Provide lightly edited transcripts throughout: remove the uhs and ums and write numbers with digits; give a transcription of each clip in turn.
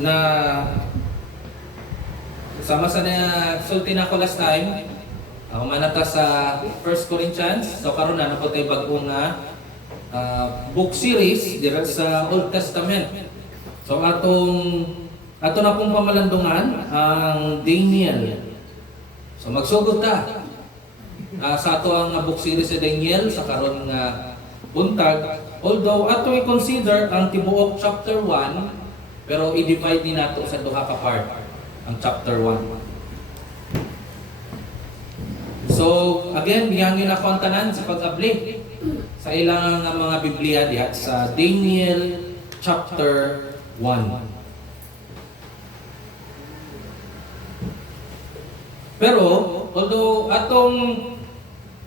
na sama sa na sulti na ko last time. Manata sa 1 Corinthians. So karon na po tayo bagong book series dira sa Old Testament. So ato na pong pamalandungan ang Daniel. So magsugod ta sa ato ang book series sa Daniel sa karon nga buntag. Although ato i-consider ang tibuok chapter 1, pero i-divide din nato sa duha ka part ang chapter 1. So, again, biyangin ako ang tanan sa pag-abli sa ilang mga Biblia diha sa Daniel chapter 1. Pero, although atong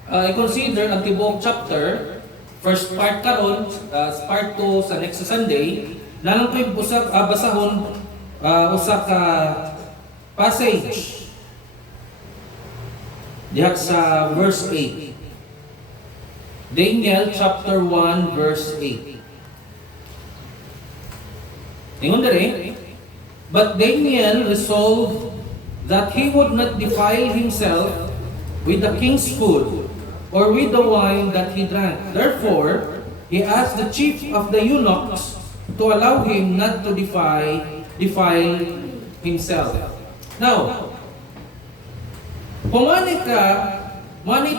i-consider ang tibuok chapter, first part karon, part 2 sa next Sunday, nalang ko'y basahon usa ka passage diha sa verse 8. Daniel chapter 1 verse 8. Ingon dere, but Daniel resolved that he would not defile himself with the king's food or with the wine that he drank. Therefore, he asked the chief of the eunuchs to allow him not to defile himself. Now, kung manita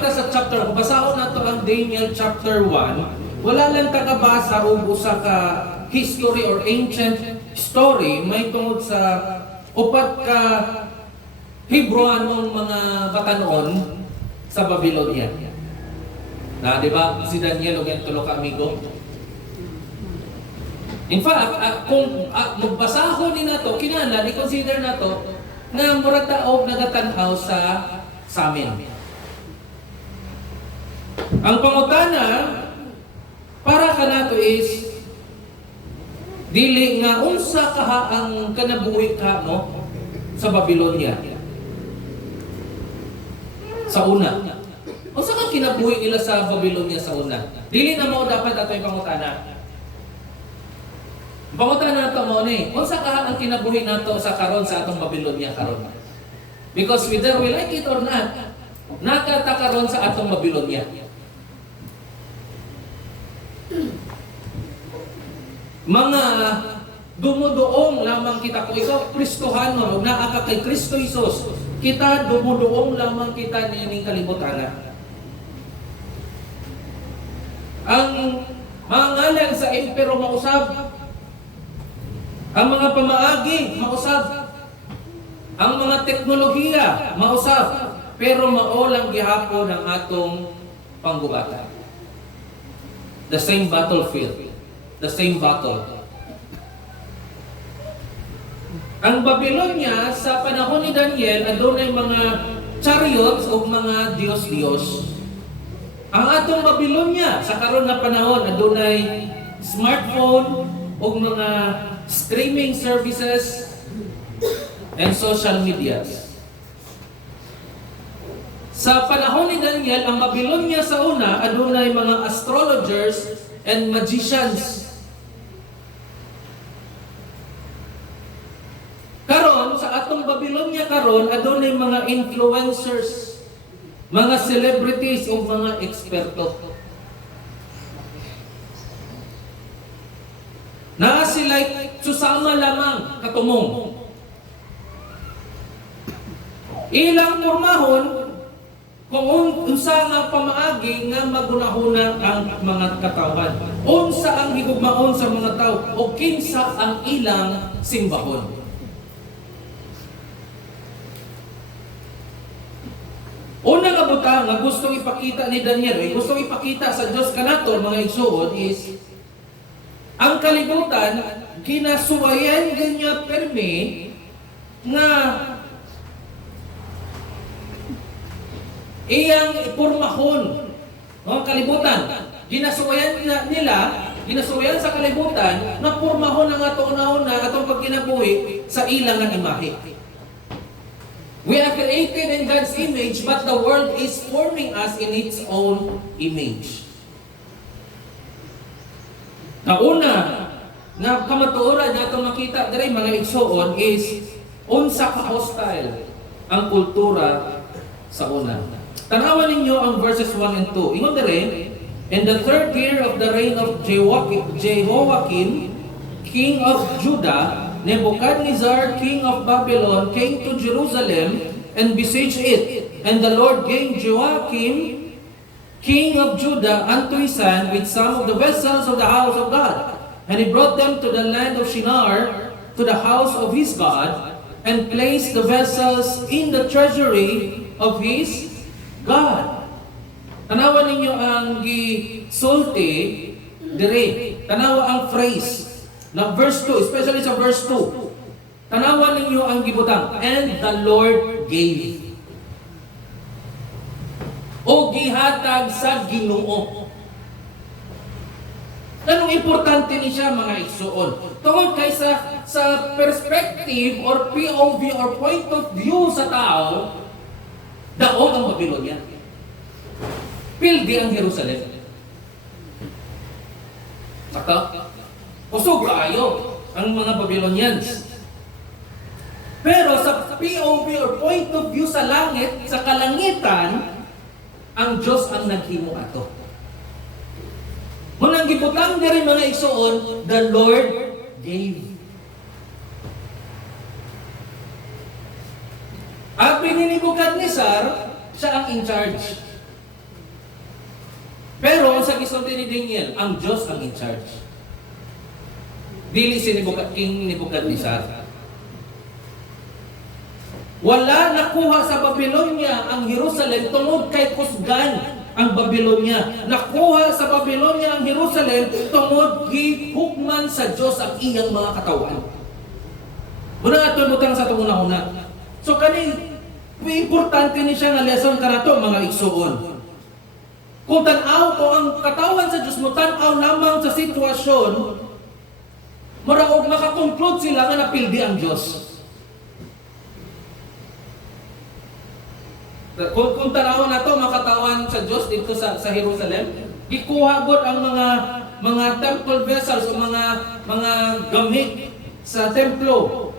sa chapter, kung basahon nato ang Daniel chapter 1, wala lang kakabasa o usa ka history or ancient story may tungod sa upat ka Hebrewanong mga batanon sa Babylonia. Na, di ba, si Daniel o ganito tulo ka amigo? In fact, kung magbasahon din nato, kinahanglan i-consider nato na murag taog nagatanaw sa amin. Ang pangutana para kanato is dili nga unsa kaha ang kanabuhi ka mo sa Babylonia. Sa una. Unsa ka kinabuhi nila sa Babylonia sa una? Dili na mao dapat atoy pangutana. Pangutana nato mo ni, unsa kaha ang kinabuhi nato sa karon sa atong Babylonia karon? Because whether we like it or not, nakata karon sa atong Babylonia. Mga dumuduong lamang kita, kung ikaw Kristohano, o naa ka kay Kristo Jesus, kita dumuduong lamang kita nining kalibutan. Ang mga ngalan sa impero mausab, ang mga pamaagi mausab, ang mga teknolohiya mausab, pero mao lang gihapon ang atong panggubatan. The same battlefield, the same battle. Ang Babylonia sa panahon ni Daniel adunay mga chariots o mga Diyos-Diyos. Ang atong Babylonia sa karon nga panahon adunay smartphone o mga streaming services and social medias. Sa panahon ni Daniel, ang Babylonia sa una adunay mga astrologers and magicians. Karon sa atong Babylonia karon adunay mga influencers, mga celebrities o mga eksperto. Na sila susama lamang katumong. Ilang pormahon kung unsa nga pamaagi nga magunahuna ang mga katawan. Unsa ang higugmaon sa mga tao o kinsa ang ilang simbahon. Una nga butang nga gustong ipakita ni Daniel, gustong ipakita sa Diyos kanato mga igsuon is ang kalibutan ginasuwayan ganyan permi nga iyang ipurmahon ang kalibutan. Ginasuwayan sa kalibutan na purmahon ang ato una-una atong pagkinabuhi sa ilang nga imahe. We are created in God's image, but the world is forming us in its own image. Kauna, na kamatuoran niya itong makita makita diri mga igsoon is unsa ka hostile ang kultura sa una. Tanawan ninyo ang verses 1 and 2. Ingon diri, in the third year of the reign of Jehoiakim, king of Judah, Nebuchadnezzar, king of Babylon, came to Jerusalem and besieged it. And the Lord gave Joachim, king of Judah, unto his hand with some of the vessels of the house of God. And he brought them to the land of Shinar, to the house of his God, and placed the vessels in the treasury of his God. Tanawa ninyo ang gisulti dire. Tanawa ang phrase na verse 2, especially sa verse 2. Tanawa ninyo ang gibutang, and the Lord gave. O gihatag sa Ginoo. Anong importante ni siya mga igsoon? Tungod kay sa perspective or POV or point of view sa tao, daog ang Babylonia. Pildi ang Jerusalem. Sakto? Kusog kaayo ang mga Babylonians. Pero sa POV or point of view sa langit, sa kalangitan, ang Diyos ang naghimo ato. Munang gibutang diri mga igsoon, the Lord gave. At ni Nebuchadnezzar, siya ang in charge. Pero sa gisulti ni Daniel, ang Diyos ang in charge. Dili si King Nebuchadnezzar. Wala nakuha sa Babylonia ang Jerusalem tungod kay kusgan ang Babylonia. Nakuha sa Babylonia ang Jerusalem tungod gihukman sa Diyos ang iyang mga katawan. Muna ato butang sa tunguna-una. So kani importante ni siya nga lesson kanato mga igsoon. Kung tan-aw ko ang katawan sa Diyos mo, tan-aw lamang sa sitwasyon, maraog makakonclude sila nga napildi ang Diyos. Kung tanawan na to, makatawan sa Diyos dito sa Jerusalem, ikuha gud ang mga temple vessels o mga gamit sa templo.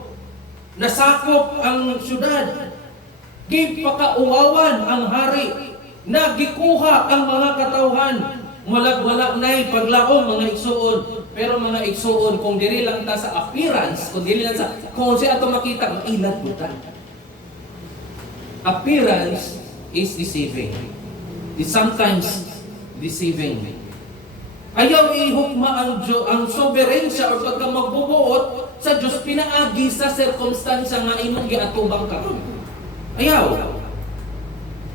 Nasakop ang syudad. Gipakauwawan ang hari. Nagikuha ang mga katawhan. Walag-walag na'y paglaom mga igsuon. Pero mga igsuon, kung dili lang ta sa appearance, kung siya ato makita, mailat buta. Appearance is deceiving. It's sometimes deceiving. Ayaw ihukma ang soberensya o pagka magbubuot sa Diyos pinaagi sa circumstansya nga imong giatubang karon. Ayaw.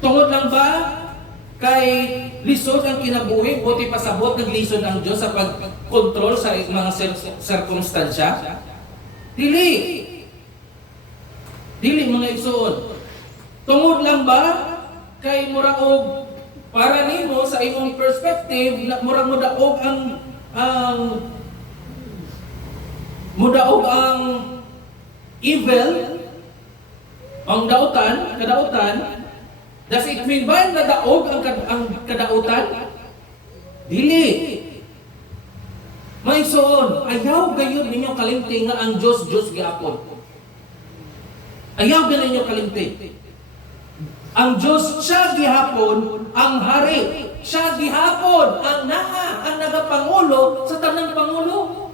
Tungod lang ba kay lisod ang kinabuhi, buti pasabot naglisod ang Diyos sa pagkontrol sa mga circumstansya? Dili mga igsoon. Tungod lang ba kay murag og para nimo sa imong perspective murag mudaog ang evil ang kadautan. Does it mean ba na daog ang kadautan? Dili. May soon, ayaw gayud ninyo kalimti nga ang Diyos gyapon. Ayaw ganin ninyo kalimti. Ang Diyos siya gihapon, ang hari. Siya gihapon, ang nagapangulo sa tanang pangulo.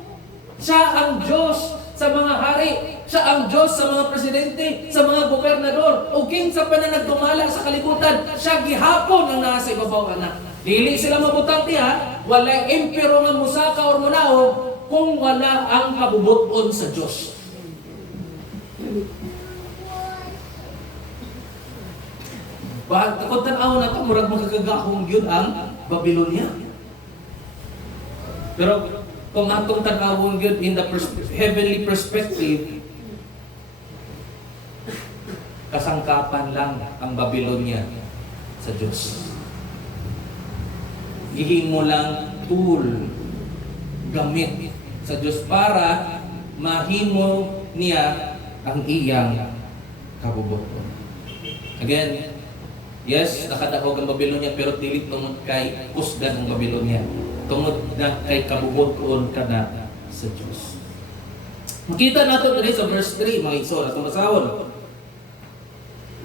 Siya ang Diyos sa mga hari. Siya ang Diyos sa mga presidente, sa mga gobernador. O kinsa pa na nagdumala sa kalibutan, siya gihapon ang nasa ibabaw anak. Dili sila mabutang diha, wala impero nga musaka or munao kung wala ang kabubuton sa Diyos. Kung tanaw na ito, murag magkagahong yun ang Babylonia. Pero kung atong tanawon yun in the heavenly perspective, kasangkapan lang ang Babylonia sa Diyos. Ihimo lang tool, gamit sa Diyos para mahimo niya ang iyang kabubuton. Again, yes, nakadahog ang Babylonia pero dili tungod kay kusgan ang Babylonia. Tungod na kay kabubuton ka na sa Diyos. Makita nato diri sa verse 3, mga igsoon, atong basahon.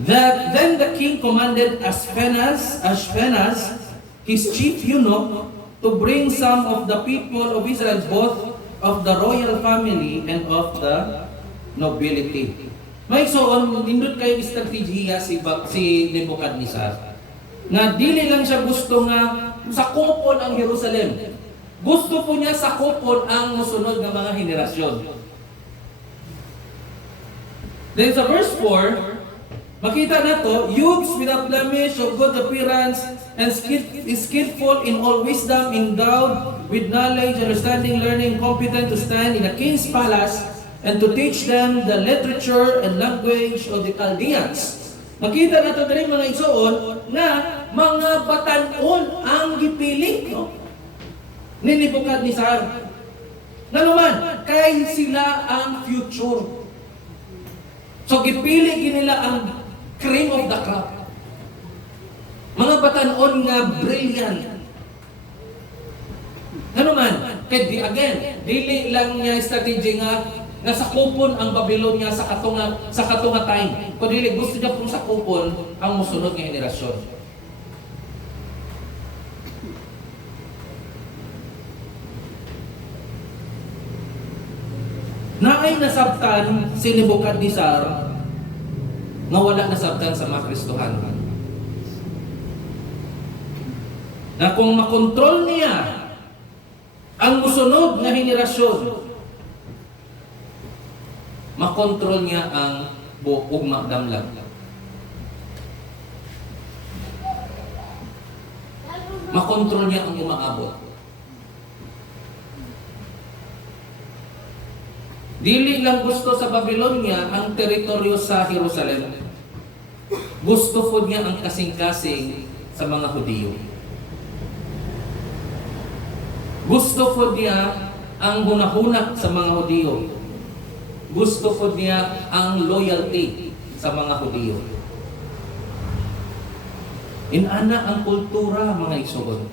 That then the king commanded Ashpenaz, his chief eunuch, to bring some of the people of Israel, both of the royal family and of the nobility. Mga igsoon, nindot kayo estrategiya si Nebuchadnezzar. Na dili lang siya gusto nga sakupon ang Jerusalem. Gusto po niya sakupon ang musunod nga mga henerasyon. Then sa verse 4, makita na to, youths without blemish, of good appearance, and skillful in all wisdom, endowed with knowledge, understanding, learning, competent to stand in a king's palace, and to teach them the literature and language of the Chaldeans. Makita na to dali mga igsoon na mga batanon ang gipili, no? Ni Nebuchadnezzar. Na naman, kay sila ang future. So gipili nila ang cream of the crop. Mga batanon nga brilliant. Ano man, kaya again, dili lang niya strategy nga sakupon ang Babylonia sa katunga time. Kung dili gusto niya pong sakupon ang musunod nga henerasyon. Naay nasabtan si Nebuchadnezzar nga wala nasabtan sa mga Kristohan. Na kung makontrol niya ang musunod nga henerasyon, makontrol niya ang ugma damlag. Makontrol niya ang umaabot. Dili lang gusto sa Babylonia ang teritoryo sa Jerusalem. Gusto po niya ang kasing-kasing sa mga Hudiyo. Gusto po niya ang hunahuna sa mga Hudiyo. Gusto po niya ang loyalty sa mga Hudiyo. Inana ang kultura, mga igsoon.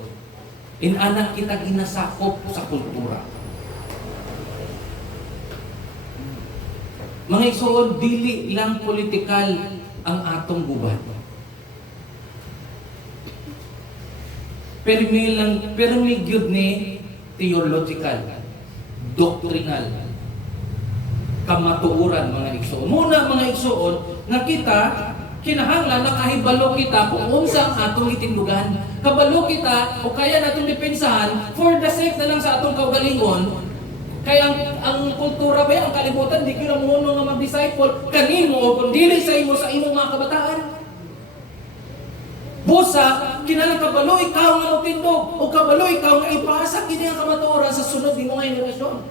Inana kita ginasakop sa kultura. Mga igsoon, dili lang politikal ang atong gubat. Permi gyud ni theological, doctrinal, kamatuoran, mga igsoon. Muna, mga igsoon, nga kita kinahanglan nakahibalo kita kung unsa ang atong itindugan. Kabalo kita o kaya natong depensahan for the sake na lang sa atong kaugalingon. Kaya ang kultura ba, ang kalibutan, di kira mo nga mag-disciple kanino o kung dili sa imo sa imong mga kabataan. Busa, kinalang kabalo ikaw nga magtindog o kabalo ikaw nga ipasa kini ang kamatuoran sa sunod ni mga henerasyon.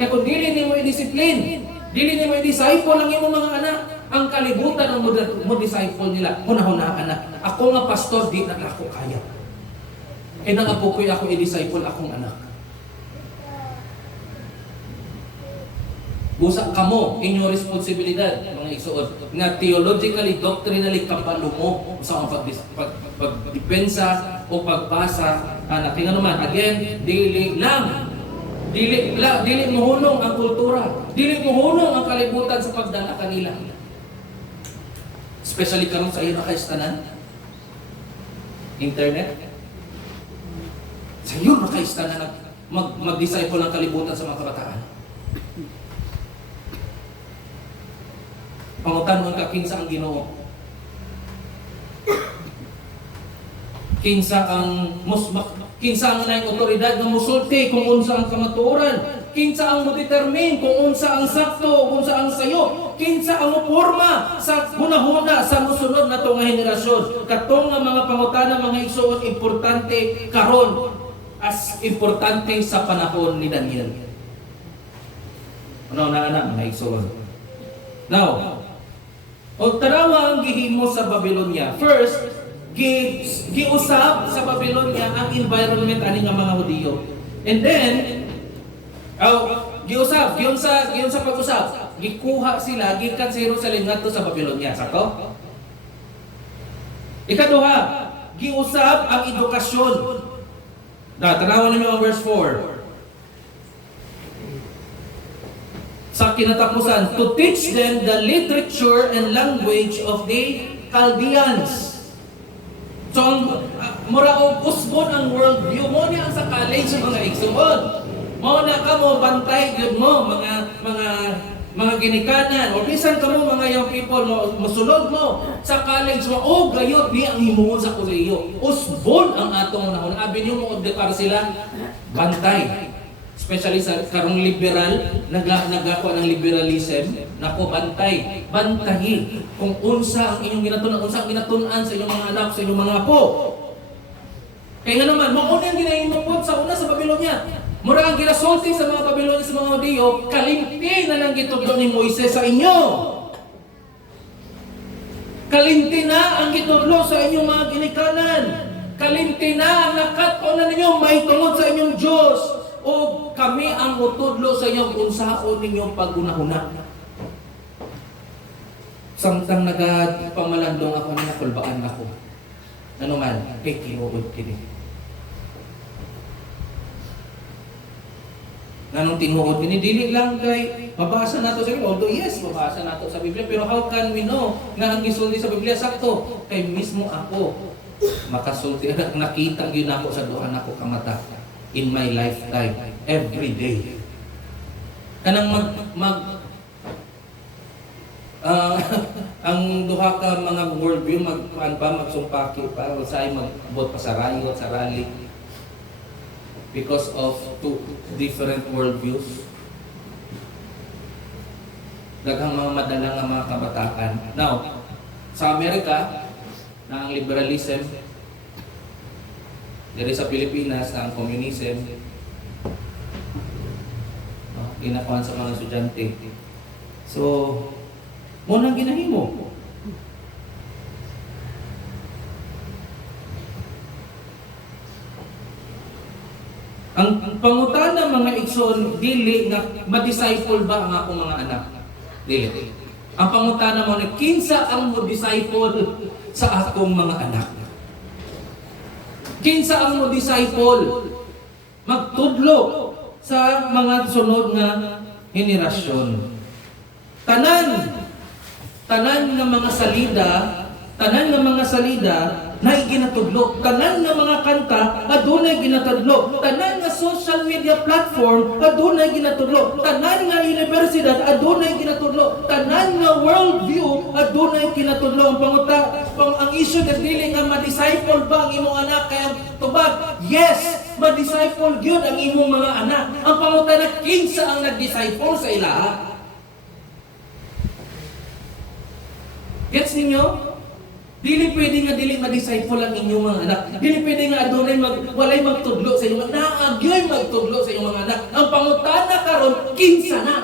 Kaya kung dili ni mo i-discipline, dili ni mo i-disciple ang imong mga anak, ang kalibutan ang mo disciple nila, hunahunaan na. Ako nga pastor, di na ako kaya. E nang apo ko'y ako i-disciple akong anak. Busa kamo, inyong responsibilidad, mga igsoon, na theologically, doctrinally, kabalo mo sa pagdepensa o pagbasa. Tingnan naman, again, dili mohunong ang kultura, dili mohunong ang kalibutan sa pagdala kanila. Especially karon sa iyo na kaistanan, internet, sa iyo na kaistanan mag-disciple ng kalibutan sa mga kabataan. Pangutan mo ka, kinsa ang Ginoo? Kinsa ang nang otoridad nga musulti kung unsa ang kamatuoran? Kinsa ang mo-determine kung unsa ang sakto, kung unsa ang sayo? Kinsa ang porma sa hunahuna sa musunod na nga henerasyon? Katong nga mga pangutana, mga igsoon, importante karon as importante sa panahon ni Daniel. Ano na mga igsoon? Now, o tanawa ang gihimo sa Babylonia. First, giusab sa Babylonia ang environment ani nga mga Hudiyo. And then, giusab pag-usab. Gikuha sila gikan sa Jerusalem ngadto sa Babylonia, sakto? Ikaduha, giusab ang edukasyon. Tanawa ninyo ang verse 4. Sa kinatapusan, to teach them the literature and language of the Chaldeans. So, mura og usbon ang worldview mo niya ang sa college mga igsuon. Mo na ka mo bantay gyud mo mga ginikanan o bisan kamo mga young people mo mosulod mo sa college mo o gayud ni ang himuon sa kolehiyo. Usbon ang atong nahon. Abi niyo mo para sila bantay. Especially sa karong liberal, nagako ng liberalism, nako bantay, bantahi kung unsa ang inyong ginatunan, unsa ang ginatunan sa inyong mga anak, sa inyong mga apo. Kaya nga naman, mauna ang ginahimupod sa una sa Babylonia. Mura ang ginasulti sa mga Babylonia sa mga Diyo, kalimpi na lang gitudlo ni Moises sa inyo. Kalimpi na ang gitudlo sa inyong mga ginikanan. Kalimpi na ang nakat-o na ninyo, may tungod sa inyong Diyos. O kami ang utudlo sa inyo kung saan ninyong paggunahuna. Samtang nagpamalandong ako na nakulbaan ako. Ano man, kay kinuod kini. Nanong tinuod kini, dili lang kay mabasa nato sa Biblia. Although yes, mabasa nato sa Biblia. Pero how can we know nga ang gisulti sa Biblia sakto? Kay mismo ako makasulti, nakita gyud nako sa duha nako kamata. In my lifetime, every day. Kanang ang duha ka mga worldview magsumpaki pa usay magbot pa sa rayo sa rally because of two different worldviews. Daghang mga madalang nga mga kabataan. Now, sa Amerika, na ang liberalism, diri sa Pilipinas, ang communism, ginakuhan sa mga estudyante. So, munang ginahimo. Ang pangutana mga igsoon, dili na ma-disciple ba ang akong mga anak? Dili. Ang pangutana mo na kinsa ang mo-disciple sa akong mga anak? Kinsa ang mo disciple magtudlo sa mga sunod nga henerasyon. Tanan nga mga salida na ginatudlo. Tanan nga mga kanta adunay ginatudlo. Tanan nga social media platform adunay ginatudlo. Tanan nga universidad adunay ginatudlo. Tanan nga worldview adunay ginatudlo. Ang issue na dili nga ma-disciple ba ang imong anak kaya tubag? Yes, ma-disciple gyud ang imong mga anak. Ang pangutana kinsa ang nag-disciple sa ilaha? Gets ninyo? Dili pwede nga dili ma-disciple ang inyong mga anak. Dili pwede nga adunay walay magtudlo sa inyong anak. Naagyoy magtudlo sa inyong mga anak. Ang pangutana karon kinsa na?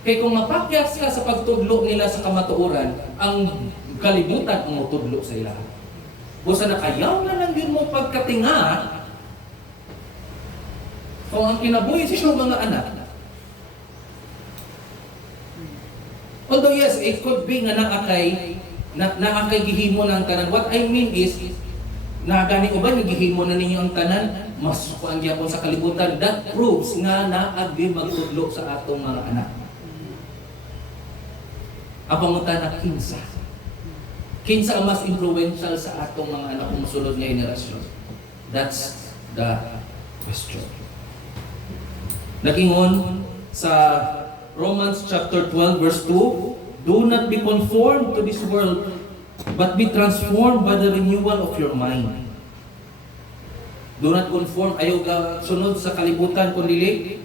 Kaya kung mapakyas ka sa pagtudlo nila sa kamatuoran, ang kalibutan ang mutudlo sa ila. Busa na kayaw na lang yun mo pagkatinga kung ang kinabuhi sa inyong mga anak. Although yes, it could be nga naakay gihimo ng tanan. What I mean is, gani uban gihimo na ninyo ang tanan, mas kuan gyapon sa kalibutan. That proves nga naagdi magtudlo sa atong mga anak. Ang pangutana kinsa? Kinsa ang mas influential sa atong mga anak kung musulod nga henerasyon? That's the question. Nagingon sa Romans chapter 12 verse 2, do not be conformed to this world, but be transformed by the renewal of your mind. Do not conform, ayaw ka sunod sa kalibutan, kundi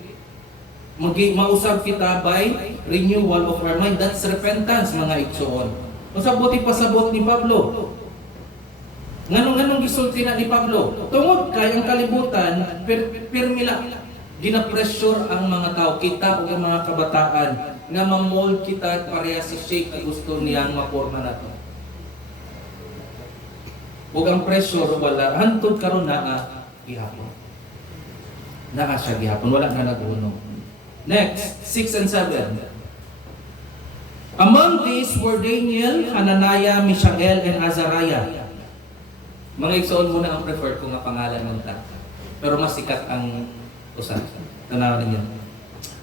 mausab kita by renewal of our mind. That's repentance, mga igsoon. Masabuti pasabot ni Pablo. Nganong gisulti na ni Pablo? Tungod kay ang kalibutan, pirmila. Gina-pressure ang mga tao, kita o ang mga kabataan na ma-mold kita at pareha si shape na gusto niyang maporma nato. Huwag ang pressure, wala. Hantod karon naa gihapon. Naa siya gihapon, wala na naguno. Next, 6 and 7. Among these were Daniel, Hananiah, Mishael, and Azariah. Mga igsoon muna ang preferred ko nga pangalan ng ta. Pero mas sikat ang Usa. Tanaw ninyo.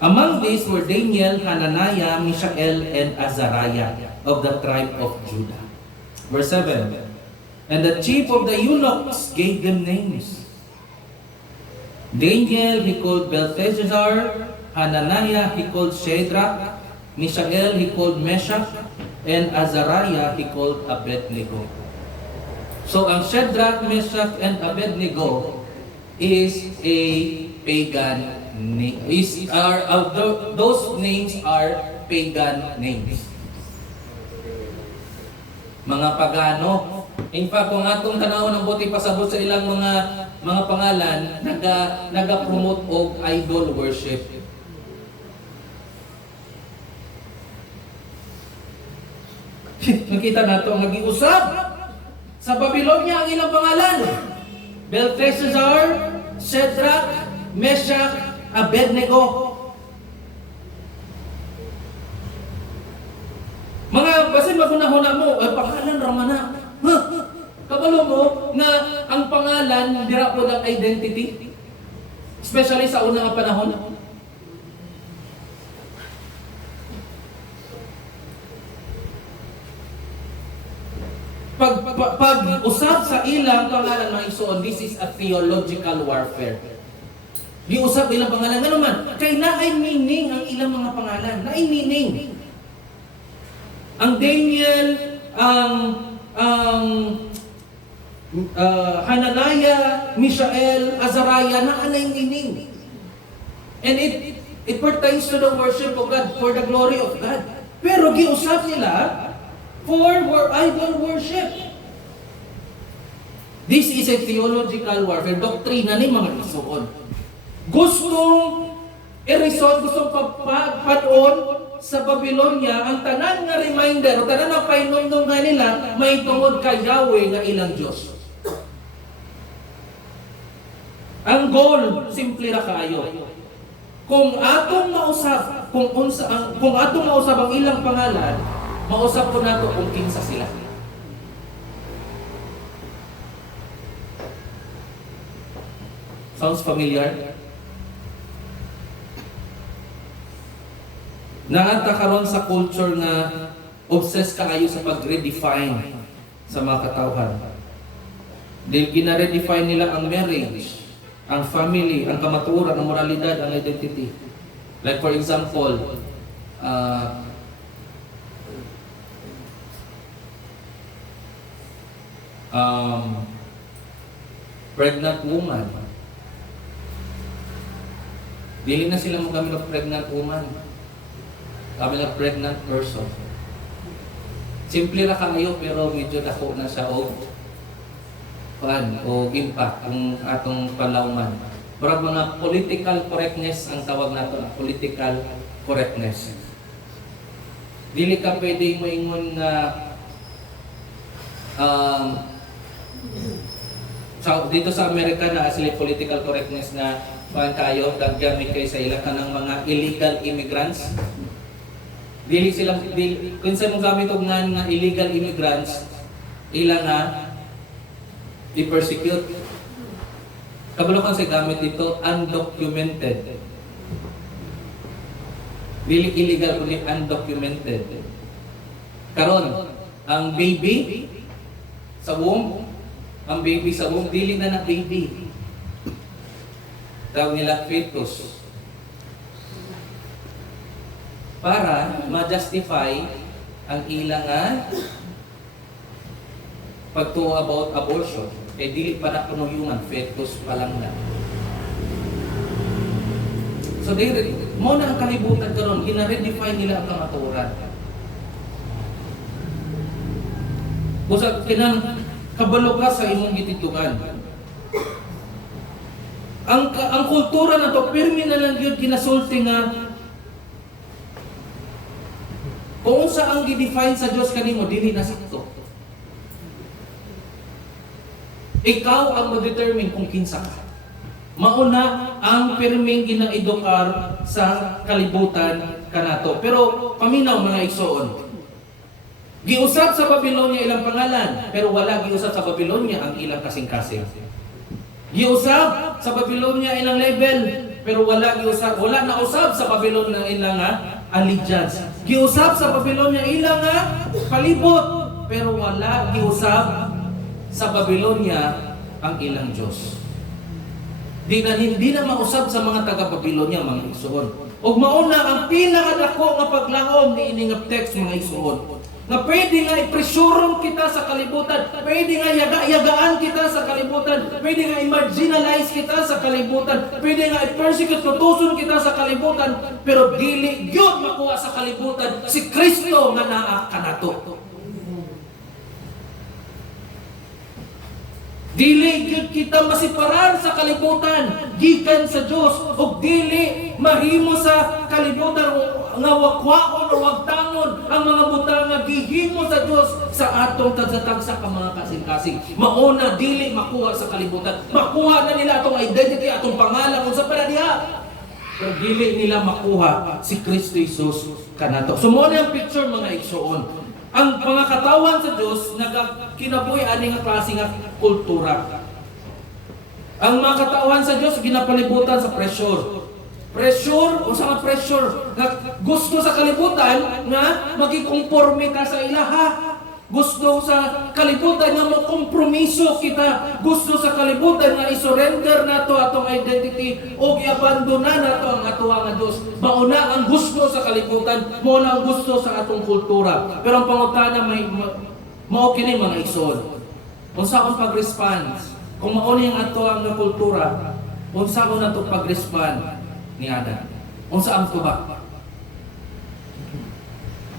Among these were Daniel, Hananiah, Mishael, and Azariah of the tribe of Judah. Verse 7. And the chief of the eunuchs gave them names. Daniel he called Belteshazzar, Hananiah he called Shadrach, Mishael he called Meshach, and Azariah he called Abednego. So ang Shadrach, Meshach, and Abednego is a pagan name. Those names are pagan names. Mga pagano. In fact, kung atong tanaw ng buti pasabot sa ilang mga pangalan, naga-promote og idol worship. Nakita nato ang nag-iusap sa Babylonia ang ilang pangalan. Belteshazzar, Shadrach, Meshach, Abednego. Mga basin magunahuna mo, pangalan ramana. Kabalo mo nga ang pangalan dira po ng identity. Especially sa unang panahon. Pag-usap sa ilang pangalan mga igsoon, this is a theological warfare. Giusap ilang pangalan nga naman, kay naay meaning ang ilang mga pangalan. Naay meaning. Ang Daniel, ang Hananiah, Mishael, Azariah, naanay meaning. And it pertains to the worship of God, for the glory of God. Pero giusap nila for idol worship. This is a theological warfare. Doktrina ni mga igsoon. Gustong i-resolve, gustong pagpadon sa Babylonia ang tanan nga reminder, o tanan na painumdum nga nila, may tungod kay Yahweh nga ilang Diyos. Ang goal, simple ra kaayo. Kung atong mausap, kung atong mausap ang ilang pangalan, mausap ko nato kung kinsa sila. Sounds familiar? Naata karon sa culture na obsessed kaayo sa pag-redefine sa mga katawhan. Dahil gina-redefine nila ang marriage, ang family, ang kamatuoran, ang moralidad, ang identity. Like for example, pregnant woman. Dili na sila magamit ng pregnant woman. Kami na pregnant person. Simple na kayo pero medyo dako na siya o impact ang atong palawman. Pero mga political correctness ang tawag nato na political correctness. Dili ka pwede mo ingon na dito sa Amerika na sila political correctness na kayo gamit kay sa ilang kanang mga illegal immigrants. Dili sila kung sa mong gamit og nga illegal immigrants ilang i-persecute. Kabalo kan sa gamit dito undocumented. Dili illegal kundi undocumented. Karon ang baby sa womb, ang baby sa womb dili na baby. Tawag nila fetus. Para ma-justify ang ilang pagtuo about abortion. Eh dili pa na kuno human fetus pa lang na. So mo na ang kalibutan karon, gina-redefine nila ang kamatuoran. Busa kinang kabalo ka sa imong gititugan. Ang kultura na to pirmi na lang gyud kinasulti nga kung saan gi-define sa Dios kanimo dili na sakto. Ikaw ang ma-determine kung kinsa ka. Mauna ang pirming ginaedukar sa kalibutan kanato. Pero paminaw mga igsoon. Giusap sa Babylonia ilang pangalan, pero wala giusap sa Babylonia ang ilang kasing-kasing. Giusap sa Babylonia ilang level, pero wala na usab sa Babylon ng ilang allegiance. Giusab sa Babylon ng ilang palibot, pero wala giusab sa Babylonia ang ilang Diyos. Hindi na mausab sa mga taga-Babylonia, mga igsoon. Ug mauna ang pinakadako nga paglaom ni ining text, mga igsoon, na pwede nga ipresyurong kita sa kalibutan, pwede nga yagaan kita sa kalibutan, pwede nga i-marginalize kita sa kalibutan, pwede nga i-persecute, tutuson kita sa kalibutan, pero dili yun makuha sa kalibutan si Kristo nga naa kanato. Dili gyud kita masiparan sa kalibutan gikan sa Dios, ug dili mahimo sa kalibutan nga wakwaon o wagtangon ang mga butang nga gihimo sa Dios sa atong tagsa-tagsa ka mga kasing-kasing. Mauna dili makuha sa kalibutan. Makuha na nila atong identity, atong pangalan unsa pa na diha. Pero dili nila makuha si Kristo Jesus kanato. So mo na ang picture, mga igsoon. Ang mga katawan sa Diyos kinabuhi ani nga klase nga kultura. Ang mga katawan sa Diyos ginapalibutan sa pressure. Pressure o sa pressure nga gusto sa kalibutan nga magikumpurme ka sa ilaha. Gusto sa kalibutan nga makompromiso kita. Gusto sa kalibutan nga isurrender nato atong identity o i-abandona nato ang atuwa nga Dios. Mauna ang gusto sa kalibutan, mauna ang gusto sa atong kultura. Pero ang pangutana mao kini, mga igsoon. Unsa ang pag-response? Kung mauna ang atuwa nga kultura, unsa ko nato pag-respond ni Adam? Unsa ang tubag?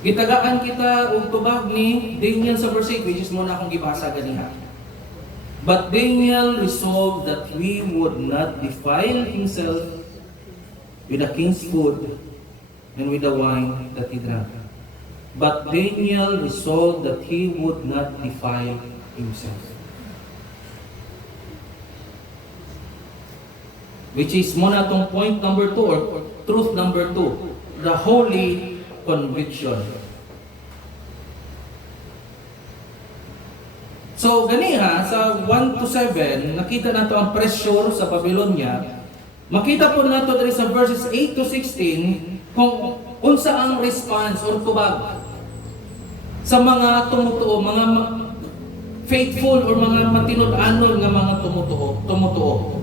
Gitagaan kita og tubag ni Daniel sa verse 8, which is muna akong gibasa ganiha. But Daniel resolved that he would not defile himself with the king's food and with the wine that he drank. But Daniel resolved that he would not defile himself. Which is muna tong point number 2 or truth number 2, the holy conviction. So ganiha sa 1 to 7 nakita nato ang pressure sa Babylonia. Makita po nato diri sa verses 8 to 16 kung unsa ang response or tubag sa mga tumutuo, mga faithful or mga matinud-anon nga mga tumutuo.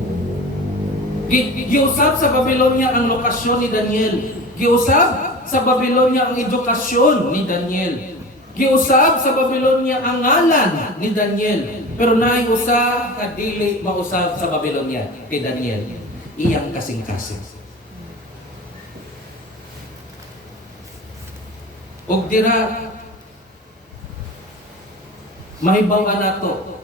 Giusab sa Babylonia ang lokasyon ni Daniel. Giusab sa Babylonia ang edukasyon ni Daniel. Giusab sa Babylonia ang ngalan ni Daniel. Pero naay usa ka dili mausab sa Babylonia kay Daniel. Iyang kasing-kasing. Ug dira mahibaw nato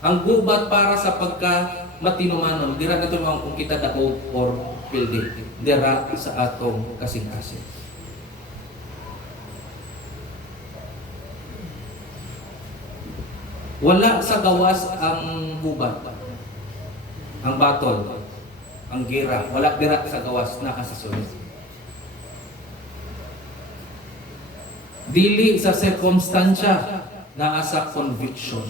ang gubat para sa pagka matinumanon. Dira nato kung kita dako or building dira sa atong kasing-kasing. Wala sa gawas ang gubat, ang batol, ang gera. Wala dira sa gawas, naka sa sunod. Dili sa circumstansya, naa sa conviction.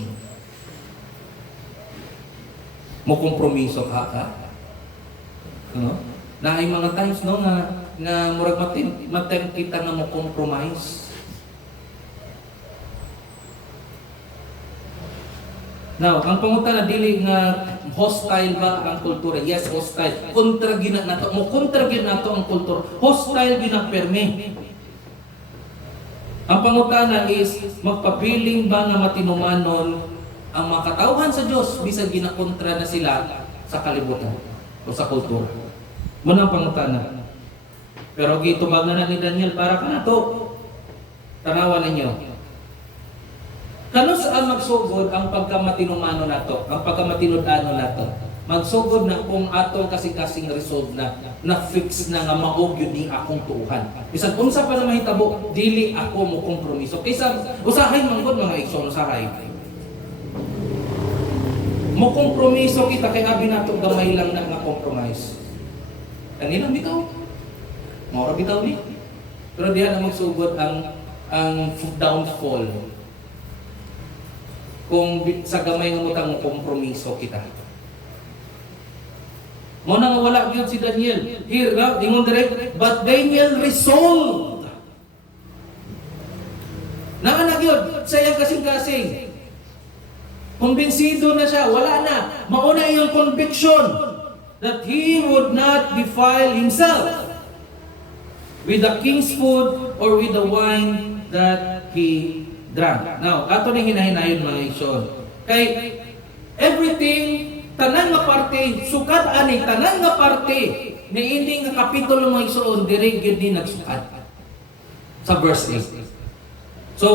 Mo kompromiso ka. No? Na ay mga times no nga murag matem kita nga mo compromise. Now, ang pangutana dili nga hostile ba ang kultura? Yes, hostile. Kontra gina nato, mo kontra gina nato ang kultura. Hostile gina perme. Ang pangutana is magpabiling ba nga matinumanon ang mga katawhan sa Dios bisag ginakontra na sila sa kalibutan o sa kultura. Muna ang pangutana. Pero gitubag na ni Daniel para kanato. Tanawan ninyo. Kano saan magsugod ang pagkamatinumano nato, ang pagkamatinud-ano nato? Magsugod na kung atong kasing-kasing resolve na fix na nga maog yun ni akong tuuhan. Bisan unsa pa na mahitabo, dili ako mo kompromiso. Kaysa usahay manggod mga igsoon, usahay. Mo kompromiso kita kay abi nato gamay lang na nga compromise. Kanina bitaw. Mao ra bitaw ni. Pero diha na magsugod ang downfall. Kung sa gamay nga mutang mo kompromiso kita. Mo nang wala gyud si Daniel. Here, ingon direct, but Daniel resolved. Naana gyud sa iyang kasing-kasing. Kumbinsido na siya, wala na. Mauna iyang conviction that he would not defile himself with the king's food or with the wine that he drank. Now, ato ni hinahinayon mga isyon. Kay everything, tanan nga parte, sukat ani, tanan nga parte, ni hindi nga kapitulo mga isyon, diri gyud ni nagsukat. Sa verse 8. So,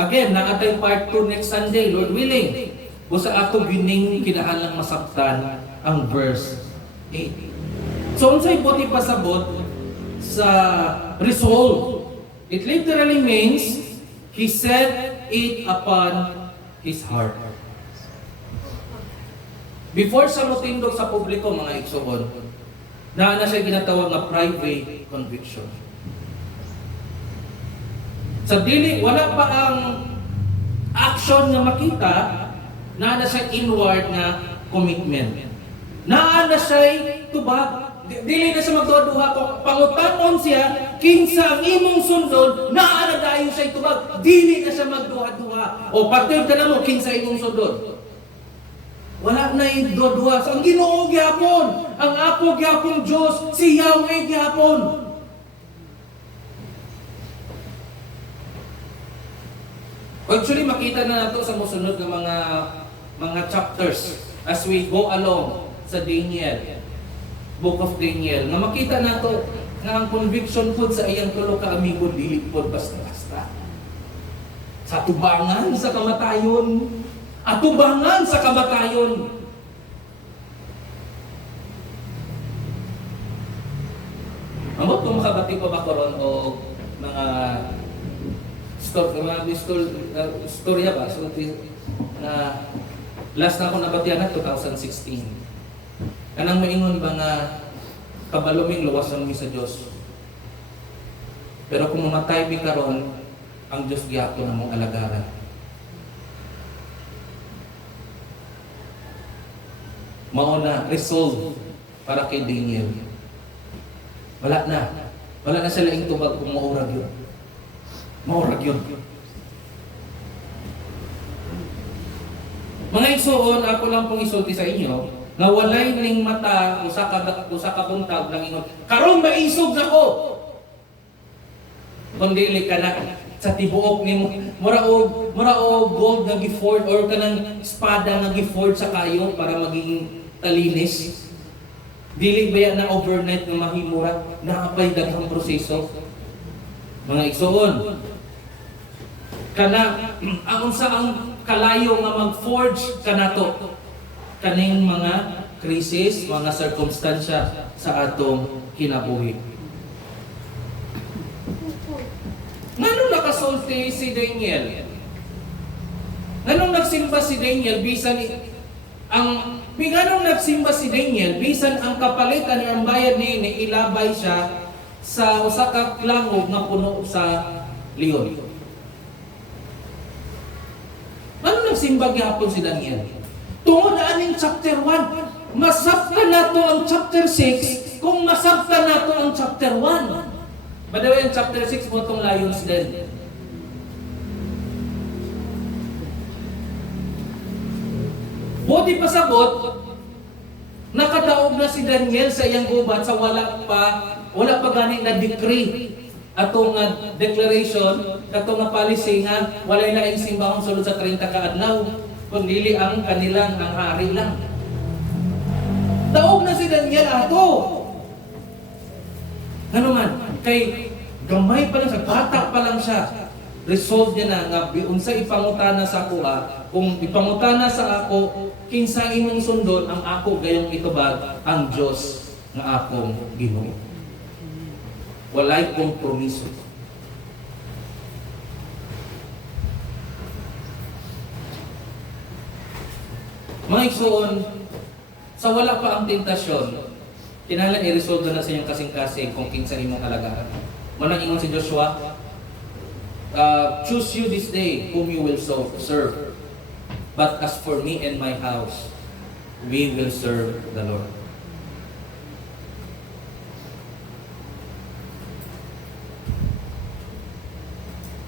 again, naatay part 2 next Sunday, Lord willing. Busa ako gining kinahanglang masabtan ang verse 8. So, unsay buti pasabot sa resolve? It literally means he set it upon his heart. Before sa motindog sa publiko, mga igsoon, na siya ginatawag na private conviction. Sa dili, wala pa ang action nga makita, na siya inward na commitment. Na siya tubag. Dili na siya magduha-duha kung pangutanon siya, kinsa ang imong sundon, na dayo siya tubag. Dili na siya magduha-duha. O patid ka na mo, kinsa imong sundon. Wala na yung duha-duha. So, ang Ginoo gyapon, ang Apo gyapon Diyos, si Yahweh gyapon. Actually, makita na nato sa musunod ng mga chapters as we go along sa Daniel, Book of Daniel, na makita nato na ang conviction po sa iyang tulo ka amigo dili po basta-basta. Sa tubangan sa kamatayon, atubangan sa kamatayon. Amot kung makabati ko ba karon o mga storya ba? So, na last na ako nabatian na 2016. Kanang maingon ba nga kabaluming luwasan mi sa Dios. Pero kung mamatay mi karon, ang Dios gyapon among alagaran. Mao na resolve para kay Daniel. Wala na sila ing tubag kung maurag yun. Maurag yun. Mga igsoon, ako lang pong isulti sa inyo, na walay ning mata, usa ka buntag nang ingon, karon maisog na ko. Kundi ka na sa tibuok nimo, mura og gold nga gi-forge or kanang espada nga gi-forge sa kayo para maging talinis. Dili ba yan na overnight nga mahimura, naapay daghang proseso. Mga igsoon, kana ang unsa ang kalayo nga mag-forge kanato kaning mga krisis, mga circumstansya sa atong kinabuhi. Nganong nakasulti si Daniel? Nganong nagsimba si Daniel bisan nganong nagsimba si Daniel bisan ang kapalitan ng bayad ni ilabay siya sa usa ka langog nga puno sa leon. Ano nagsimba gyapon si Daniel? Tungod aning chapter 1, masabtan nato ang chapter 6 kung masabtan nato ang chapter 1. By the way, ang chapter 6 mo itong Lion's Den. Buti pasabot, nakadaog na si Daniel sa iyang gubat sa wala pa gani na decree atong declaration, atong nga policy nga walay na ing simbahon sulod sa 30 ka adlaw, kundi ang kanilang ang hari lang. Daog na si Daniel ato. Ano man, kay gamay pa lang siya, bata pa lang siya. Resolve niya na nga unsa ipangutana sa ako kung ipangutana sa ako kinsa imong sundon ang ako gayong itubag ang Dios nga akong Ginoo. Walay kompromiso. Mga igsoon, sa wala pa ang tentasyon, kinahanglan i-resolve na sa iyong kasing-kasing kung kinsa imong kalagaran. Manang ingon si Joshua, choose you this day whom you will serve. But as for me and my house, we will serve the Lord.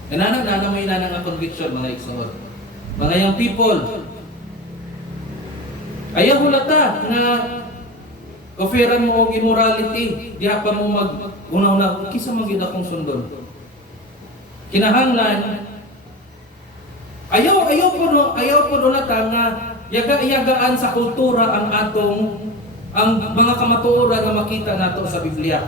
Nana may nanang ang conviction, mga igsoon. Mga young people, ayaw hulata na oferan mo og immorality, diha pa mo mag-unaw-unaw, kisa magid akong sundon. Kinahanglan, ayaw po hulata nga yaga-yagaan sa kultura ang mga kamatuoran na makita nato sa Biblia.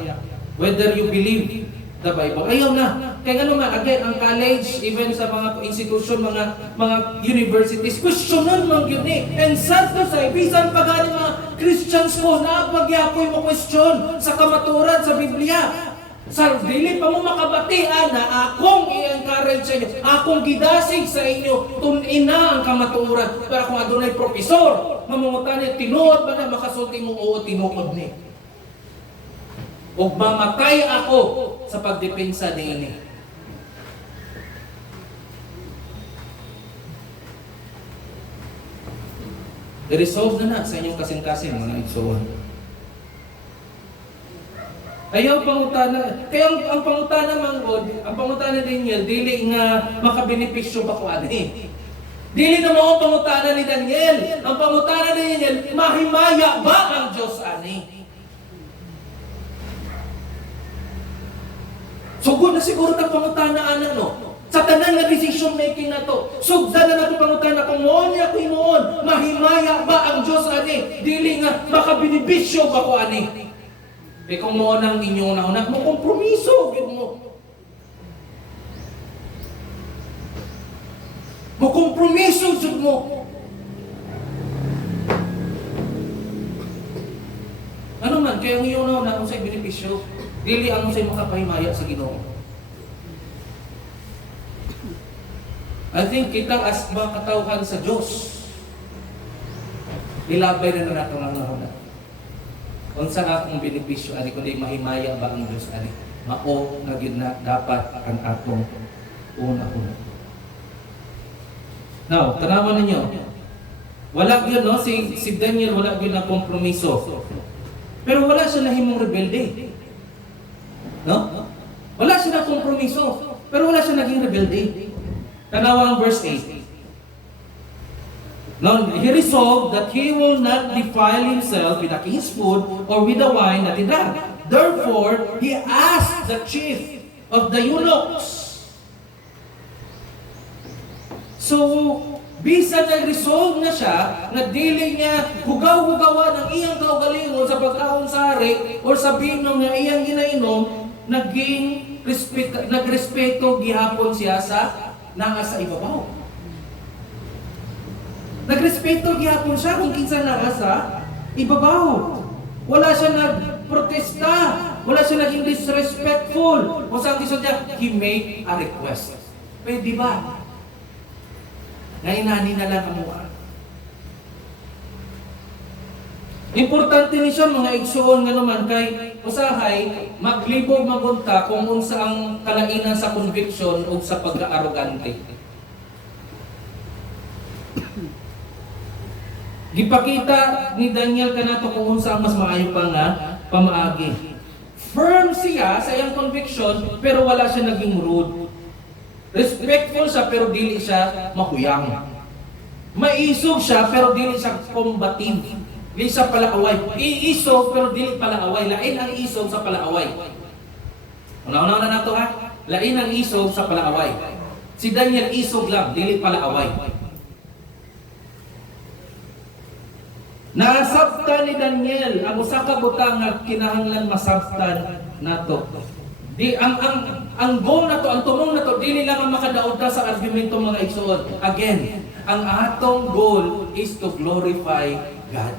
Whether you believe the Bible. Ayaw na. Kaya nga naman, again, ang college, even sa mga institution, mga universities, questionan man yun eh. And sad to say, bisan pa gani mga Christians po na pagyapoy mo question sa kamaturan sa Biblia. Sa dili pa mo makabatian na akong i-encourage sa inyo, akong gidasig sa inyo, tunina ang kamaturan. Pero kung adunay profesor, mamungutan niya, tinuod ba na makasulti mo, oo, tinuod ni. O mamatay ako sa pagdepensa niya. I-resolve na sa inyong kasing-kasing, mga igsoon. Ayaw pangutana. Kaya ang pangutana manggod, ang pangutana din niya, dili nga makabenepisyo ba ko ani. Dili na mo ang pangutana ni Daniel. Ang pangutana ni Daniel, mahimaya ba ang Diyos ani? Sugod na siguro ang pangutana no. Sa tanan nga decision making na to. Sugdan na nato pangutana kung mo niya ko hinuon, mahimaya ba ang Diyos ani? Dili nga makabenepisyo ba ko ani? E kung mo nang inyong naunag mo, kompromiso, yun mo. Mo kompromiso, yun mo. Ano man, kaya ang iyon na kung sa'y benepisyo, dili ang sa'y makapahimaya sa Ginoo. I think kita as mga katawhan sa Diyos, ilabay na nato ng naunag. Unsa nga akong benepisyo ani kundi mahimaya ba ang Dios ani? Mao nga gyud na dapat ang atong una-una. Now, tanawan ninyo. Wala gyud no si Daniel wala gyud na kompromiso. Pero wala siya nahimong rebelde. No? Wala siya na kompromiso, pero wala siya naging rebelde. Tanawa ang verse 8. Now, he resolved that he will not defile himself with the king's food or with the wine that he drank. Therefore, he asked the chief of the eunuchs. So, bisan nag-resolve na siya, na dili niya hugaw-hugawan ang iyang kaugalingon sa pagkaon sa hari or sa binom na iyang ginainom, nagrespeto gihapon siya sa nasa ibabaw. Nagrespeto gihapon siya kung kinsa naa sa ibabaw. Wala siya nagprotesta. Wala siya naging disrespectful. Kung saan gusto niya, he made a request. Pwede ba? Nainani na lang ang mga. Importante ni siya mga igsuon nga naman kay usahay maglibog magunta kung unsa ang kalainan sa conviction o sa pagka-arrogante. Gipakita ni Daniel kanato kung unsa ang mas maayo pa nga pamaagi. Firm siya sa iyang conviction pero wala siya naging rude. Respectful siya pero dili siya mahuyang. Maisog siya pero dili siya combative. Dili siya palaaway. Iisog pero dili palaaway. Lain ang isog sa palaaway. Una-una na nato ha. Lain ang isog sa palaaway. Si Daniel isog lang, dili palaaway. Nasabtan ni Daniel ang usa ka butang nga kinahanglan masabtan nato. Di ang goal nato, ang tumong nato dili lang ang makadaot ka sa argumento mga igsoon. Again, ang atong goal is to glorify God.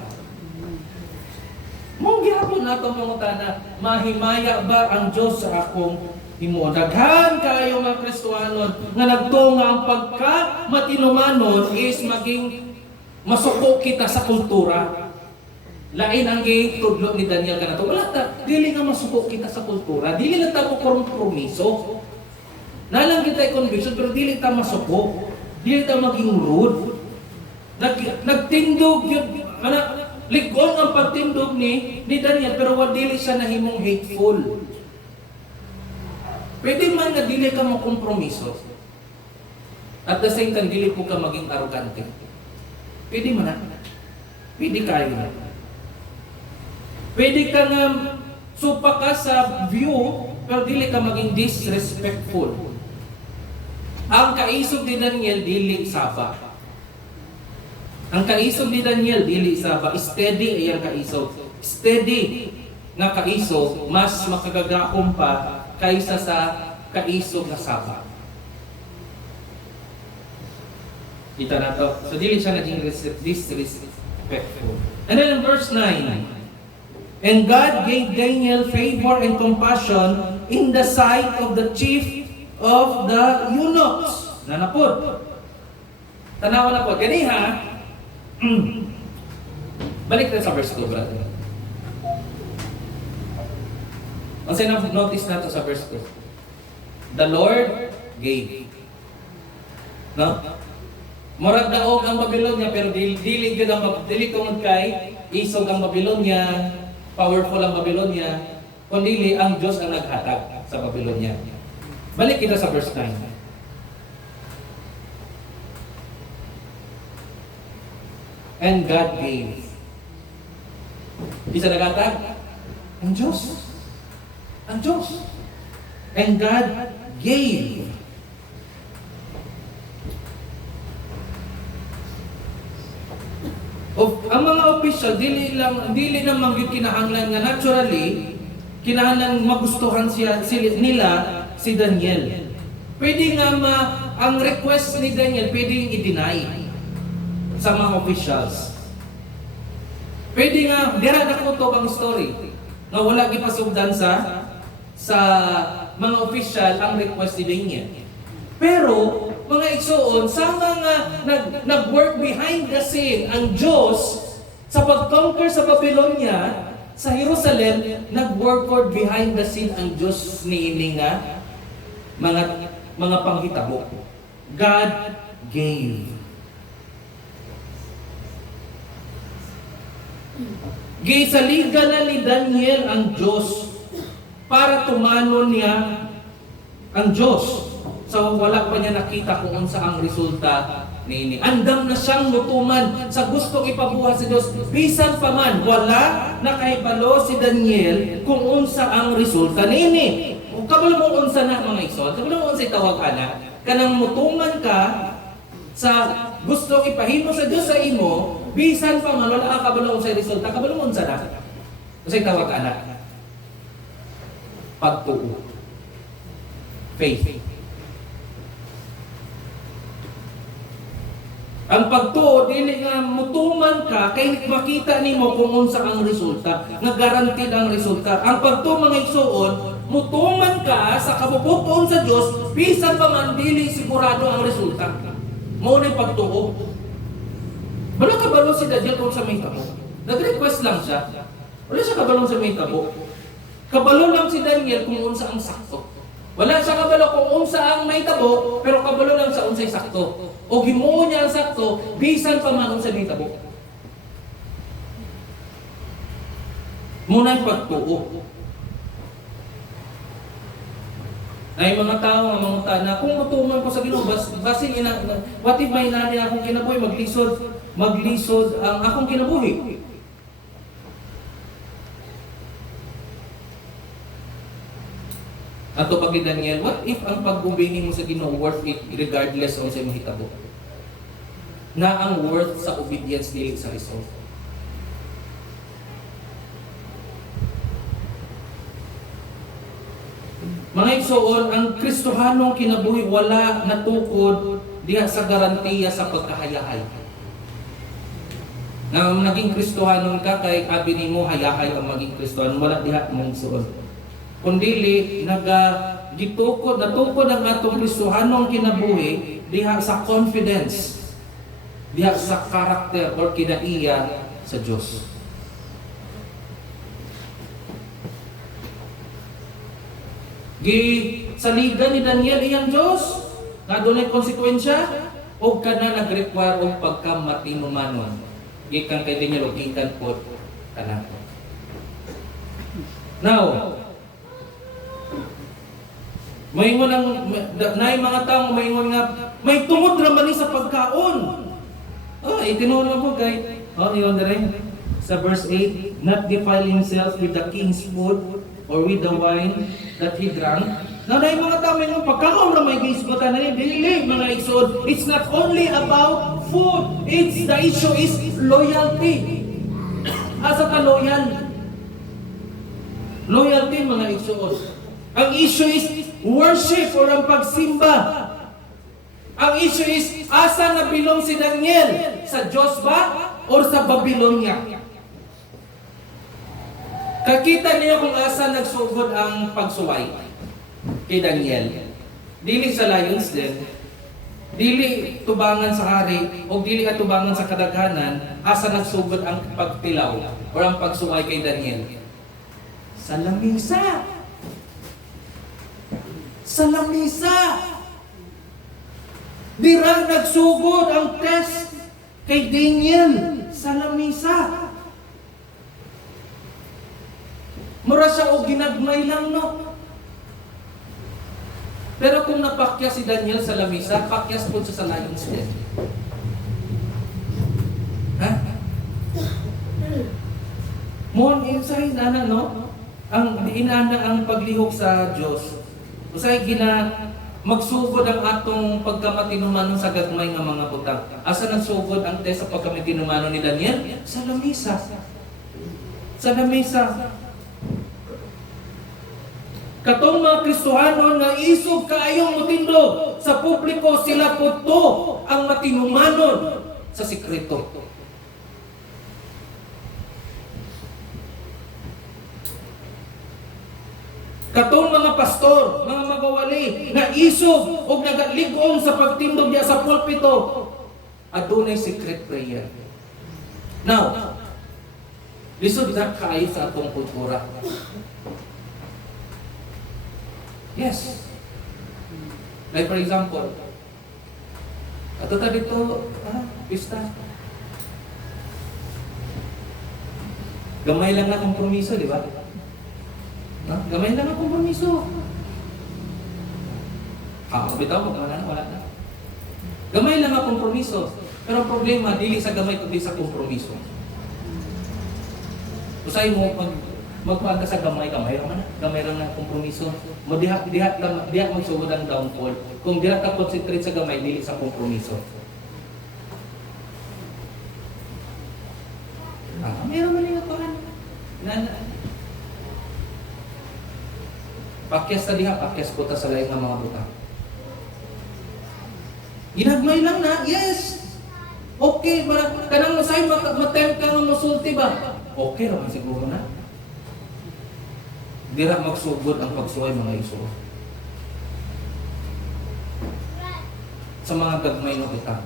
Mong gihapon nato mangutana, mahimaya ba ang Dios sa akong himuon? Daghan kayo mga Kristohanon nga nagtunga ang pagka matinumanon is maging masuko kita sa kultura. Lain ang gitudlo ni Daniel kanato. Wala ta, dili nga masuko kita sa kultura. Dili lang ta mo kompromiso. Nalang kita conviction pero dili ta masuko. Dili ta maging rude. Nagtindog yun. Ligon ang pagtindog ni Daniel pero dili siya nahimong hateful. Pwede man nga dili ka mo kompromiso. At the same time, dili po ka maging arrogante. Pwede mo na. Pwede kayo na. Pwede ka nga supa ka sa view, pero dili ka maging disrespectful. Ang kaisog ni Daniel, dili saba. Ang kaisog ni Daniel, dili saba. Steady ay ang kaisog. Steady nga kaisog, mas makagagahom pa kaysa sa kaisog na saba. Kita na to. So, dili siya naging disrespectful. And then in verse 9, and God gave Daniel favor and compassion in the sight of the chief of the eunuchs. Nanapod. Tanawa na po. Gani ha? Balik na sa verse 2, brother. Kasi notice na to sa verse 2. The Lord gave. No? Murag daog ang Babylonia, pero dili tungod kay isog ang Babylonia, powerful ang Babylonia, kundi ang Diyos ang naghatag sa Babylonia. Balik kita sa verse 9. And God gave. Isa naghatag? Ang Diyos. Ang Diyos. And God gave. Ang mga official, dili naman yung kinahanglan nga naturally, kinahanglan magustuhan nila si Daniel. Pwede nga ang request ni Daniel, pwede i-deny sa mga officials. Pwede nga, dira na ko to bang story, na wala gipasugdan sa mga official ang request ni Daniel. Pero, mga igsoon, sa mga nag-work behind the scene, ang Diyos, sa pag-conquer sa Babylonia, sa Jerusalem, nag-work behind the scene ang Diyos ni nga mga panghitabo. God gave. Gisaligan na ni Daniel ang Diyos para tumano niya ang Diyos. So wala pa niya nakita kung unsa ang resulta niini. Andam na siyang mutuman sa gustong ipabuhat sa Diyos. Bisan pa man, wala nakahibalo si Daniel kung unsa ang resulta niini. O kabalo mo unsa na mga igsoon, kabalo mo unsa itawag ana, kanang mutuman ka sa gustong ipahimo sa Diyos sa imo, bisan pa man wala ka kabalo unsa resulta, kabalo mo unsa na. Unsa itawag ana? Pagtuo. Faith. Ang pagtuo, dili nga mutuman ka, kay makita nimo kung unsa ang resulta, nga guaranteed ang resulta. Ang pagtuo mga igsoon, mutuman ka sa kabubuton sa Dios, bisan pa man dili sigurado ang resulta. Mao ni pagtuo. Wala ka balo si Daniel kung sa may tabo. Nag-request lang siya. Wala siya kabalong sa may tabo. Kabalo lang si Daniel kung unsa ang sakto. Wala siya kabalo kung unsa ang may tabo, pero kabalo lang sa unsay sakto. O himuon niya ang sakto, bisan pa man unsa may tabo. Muna yung pagtuo. Ay mga tao nga manguta na kung matuman ko sa Ginoo, basin ina, what if may nani akong kinabuhi, maglisod ang akong kinabuhi. Ato pag ni Daniel, what if ang pag-ubini mo sa Ginoo worth it regardless of sa mahitabo? Na ang worth sa obedience dili sa result. Mga igsoon, ang Kristohanong kinabuhi wala natukod diha sa garantiya sa pagkahayahay. Na naging Kristohanon ka kay abi nimo hayahay ang maging Kristohanon, wala diha mong igsoon. Kundili natukod ang atong Kristohanong kinabuhi diha sa confidence, diha sa karakter or kinaiya sa Dios. Saligan ni Daniel iyang Dios nga dunay konsekwensya o kana nag-require og pagkamatinumanon. Gikan kay Daniel og gikan pod kanako. Now, May mga taong may nga may tungod ra man ni sa pagkaon. Itinuod mo po kay yun na rin. Sa verse 8, not defile himself with the king's food or with the wine that he drank. Now, na mga tao may mga pagkaon na may gisbutan na dili mga isod. It's not only about food. The issue is loyalty. Asa ka loyal? Loyalty mga isod. Ang issue is worship or ang pagsimba. Ang issue is asa na bilong si Daniel? Sa Diyos ba or sa Babylonia? Kakita niyo kung asa nagsugod ang pagsuway kay Daniel. Dili sa Lions Den, dili tubangan sa hari, o dili atubangan sa kadaghanan, asa nagsugod ang pagtilaw o ang pagsuway kay Daniel. Sa lamisa! Sa lamisa! Dira nagsugod ang test kay Daniel sa lamisa. Mura siya o ginagmay lang, no? Pero kung napakyas si Daniel sa lamisa, pakyas po siya sa lion's den. Ha? Mohon insay nana, no? Ang inana ang paglihok sa Diyos. Usay magsugod ang atong pagkamatinumanon sa gagmay nga mga butang. Asa nagsugod ang test sa pagkamatinumanon ni Daniel? Sa lamisa. Sa lamisa. Katong mga Kristohano nga isog kaayong mutindog sa publiko, sila po to ang matinumanon sa sikreto. Katong mga pastor, mga magawali nga isog o nagaligong sa pagtindog niya sa pulpito, adunay secret prayer. Now, lisod na kaayo sa atong kultura. Yes. Like for example, ato ta dito, pista. Gamay lang na kompromiso, di ba? Gamay lang na kompromiso. Bitaw, wala na. Gamay lang na kompromiso. Pero ang problema, dili sa gamay kundi sa kompromiso. Usay mo, magpaan ka sa gamay lang na kompromiso. Diha magsugod ang downfall. Kung diha ka concentrate sa gamay, dili sa kompromiso. Meron man yung paan. Pakyas ta diha, pakyas po ta sa laing nga mga butang. Ginagmay lang na, yes! Okay, kanang masay, matempt ka ng masulti ba? Okay naman siguro na. Dira magsugod ang pagsuway mga iso. Sa mga gagmay ng utang.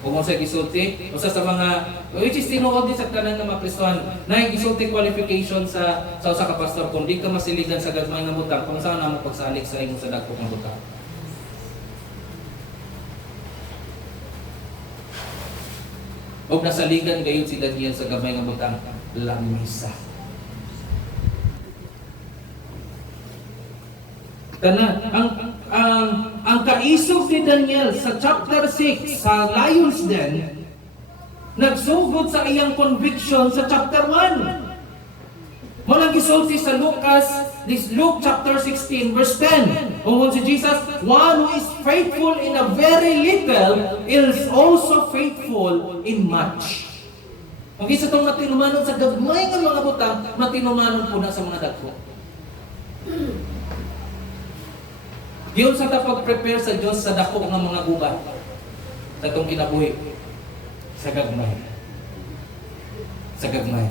Kung mo sa gisulti, usa sa mga, which is tinuod din sa tanan ng mga Kristohan, na gisulti qualification sa usa ka pastor, kung di ka masiligan sa gagmay ng utang, kung saan na mo pagsalig sa imong sa dagko ng utang. O nasaligan gayon si Daniel sa gamay ng utang, lamisa. Kana ang kaisog ni Daniel sa chapter 6 sa Lions Den nagsugod sa iyang conviction sa chapter 1. Walang gisulti sa Luke chapter 16 verse 10. Kung si Jesus, one who is faithful in a very little is also faithful in much. Kung isa itong matinumanon sa gagmay ng mga butang, matinumanon po na sa mga dagko. Yun sa pag-prepare sa Diyos sa dako ng mga gubat sa itong kinabuhi sa gagmay. Sa gagmay.